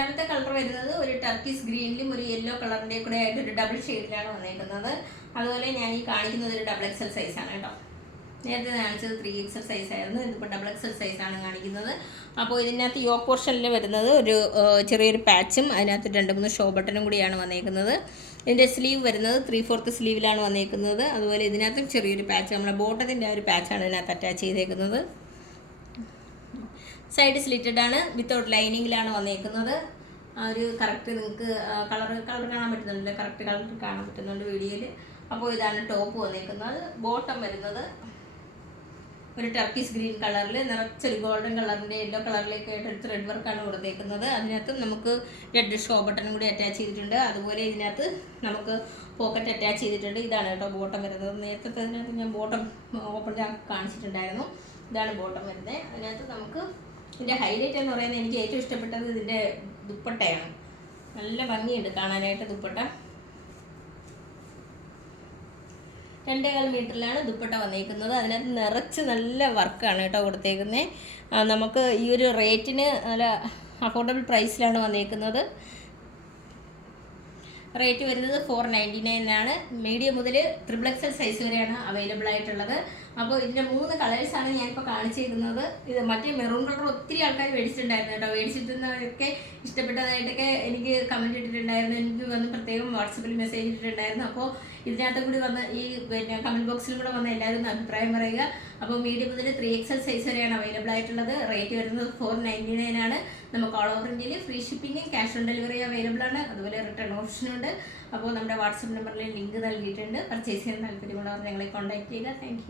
രണ്ടാമത്തെ കളർ വരുന്നത് ഒരു ടർക്കിസ് ഗ്രീനിലും ഒരു യെല്ലോ കളറിന്റെ കൂടെ ആയിട്ട് ഒരു ഡബിൾ ഷെയ്ഡിലാണ് വന്നിരിക്കുന്നത്. അതുപോലെ ഞാൻ ഈ കാണിക്കുന്നത് ഒരു ഡബിൾ എക്സൽ സൈസാണ് കേട്ടോ. നേരത്തെ കാണിച്ചത് ത്രീ എക്സൽ സൈസ് ആയിരുന്നു. ഇതിപ്പോൾ ഡബിൾ എക്സൽ സൈസാണ് കാണിക്കുന്നത്. അപ്പോൾ ഇതിനകത്ത് യോ പോർഷനിൽ വരുന്നത് ഒരു ചെറിയൊരു പാച്ചും അതിനകത്ത് രണ്ട് മൂന്ന് ഷോ ബട്ടണും കൂടിയാണ് വന്നേക്കുന്നത് ഇതിന്റെ സ്ലീവ് വരുന്നത് ത്രീ ഫോർത്ത് സ്ലീവിലാണ് വന്നേക്കുന്നത് അതുപോലെ ഇതിനകത്തും ചെറിയൊരു പാച്ച് നമ്മുടെ ബോട്ടത്തിന്റെ ആ ഒരു പാച്ചാണ് ഇതിനകത്ത് അറ്റാച്ച് ചെയ്തേക്കുന്നത്. സൈഡ് സ്ലിറ്റഡ് ആണ് വിത്തൗട്ട് ലൈനിങ്ങിലാണ് വന്നേക്കുന്നത്. ആ ഒരു കറക്റ്റ് നിങ്ങൾക്ക് കളർ കളർ കാണാൻ പറ്റുന്നുണ്ട് കറക്റ്റ് കളർ കാണാൻ പറ്റുന്നുണ്ട് വീഡിയോയിൽ അപ്പോൾ ഇതാണ് ടോപ്പ് വന്നേക്കുന്നത്. ബോട്ടം വരുന്നത് ഒരു ടർക്കിസ് ഗ്രീൻ കളറിൽ നിറച്ചൊരു ഗോൾഡൻ കളറിന്റെ യെല്ലോ കളറിലേക്ക് ആയിട്ട് ഒരു ത്രെഡ് വർക്കാണ് കൊടുത്തേക്കുന്നത്. അതിനകത്ത് നമുക്ക് രണ്ട് ഷോ ബട്ടണും കൂടി അറ്റാച്ച് ചെയ്തിട്ടുണ്ട്. അതുപോലെ ഇതിനകത്ത് നമുക്ക് പോക്കറ്റ് അറ്റാച്ച് ചെയ്തിട്ടുണ്ട്. ഇതാണ് കേട്ടോ ബോട്ടം വരുന്നത്. നേരത്തെ അതിനകത്ത് ഞാൻ ബോട്ടം ഓപ്പൺ കാണിച്ചിട്ടുണ്ടായിരുന്നു. ഇതാണ് ബോട്ടം വരുന്നത്. അതിനകത്ത് നമുക്ക് ഇതിന്റെ ഹൈലൈറ്റ് എന്ന് പറയുന്നത് എനിക്ക് ഏറ്റവും ഇഷ്ടപ്പെട്ടത് ഇതിന്റെ ദുപ്പട്ടയാണ്. നല്ല ഭംഗിയുണ്ട് കാണാനായിട്ട് ദുപ്പട്ട. രണ്ടേകാൽ മീറ്ററിലാണ് ദുപ്പട്ട വന്നേക്കുന്നത്. അതിനകത്ത് നിറച്ച് നല്ല വർക്കാണ് കേട്ടോ കൊടുത്തേക്കുന്നത് നമുക്ക് ഈ ഒരു റേറ്റിന് നല്ല അഫോർഡബിൾ പ്രൈസിലാണ് വന്നേക്കുന്നത്. റേറ്റ് വരുന്നത് ഫോർ നയന്റി നയനാണ് മീഡിയം മുതൽ ട്രിപ്പിൾ എക്സൽ സൈസ് വരെയാണ് അവൈലബിൾ ആയിട്ടുള്ളത്. അപ്പോൾ ഇതിന്റെ മൂന്ന് കളേഴ്സാണ് ഞാനിപ്പോൾ കാണിച്ചിരുന്നത്. ഇത് മറ്റേ മെറൂൺ കളർ ഒത്തിരി ആൾക്കാർ മേടിച്ചിട്ടുണ്ടായിരുന്നു കേട്ടോ. മേടിച്ചിട്ടുന്നവരൊക്കെ ഇഷ്ടപ്പെട്ടതായിട്ടൊക്കെ എനിക്ക് കമന്റ് ഇട്ടിട്ടുണ്ടായിരുന്നു. എനിക്ക് വന്ന് പ്രത്യേകം വാട്സപ്പിൽ മെസ്സേജ് ഇട്ടിട്ടുണ്ടായിരുന്നു. അപ്പോൾ ഇതിനകത്ത് കൂടി വന്ന് ഈ പിന്നെ കമന്റ് ബോക്സിലും കൂടെ വന്ന് എല്ലാവരും അഭിപ്രായം പറയുക. അപ്പോൾ മീഡിയം മുതൽ ത്രീ എക്സൽ സൈസ് വരെയാണ് അവൈലബിൾ ആയിട്ടുള്ളത്. റേറ്റ് വരുന്നത് ഫോർ നയന്റി നയൻ ആണ്. നമുക്ക് ഓൾ ഓവർ ഇന്ത്യയിൽ free shipping cash on delivery available ആണ്. അതുപോലെ റിട്ടേൺ ഓപ്ഷനും ഉണ്ട് അപ്പോൾ നമ്മുടെ വാട്സപ്പ് നമ്പറിൽ ലിങ്ക് നൽകിയിട്ടുണ്ട്. പർച്ചേസ് ചെയ്യാൻ താല്പര്യമുള്ളവർ ഞങ്ങളെ കോൺടാക്ട് ചെയ്യുക. താങ്ക്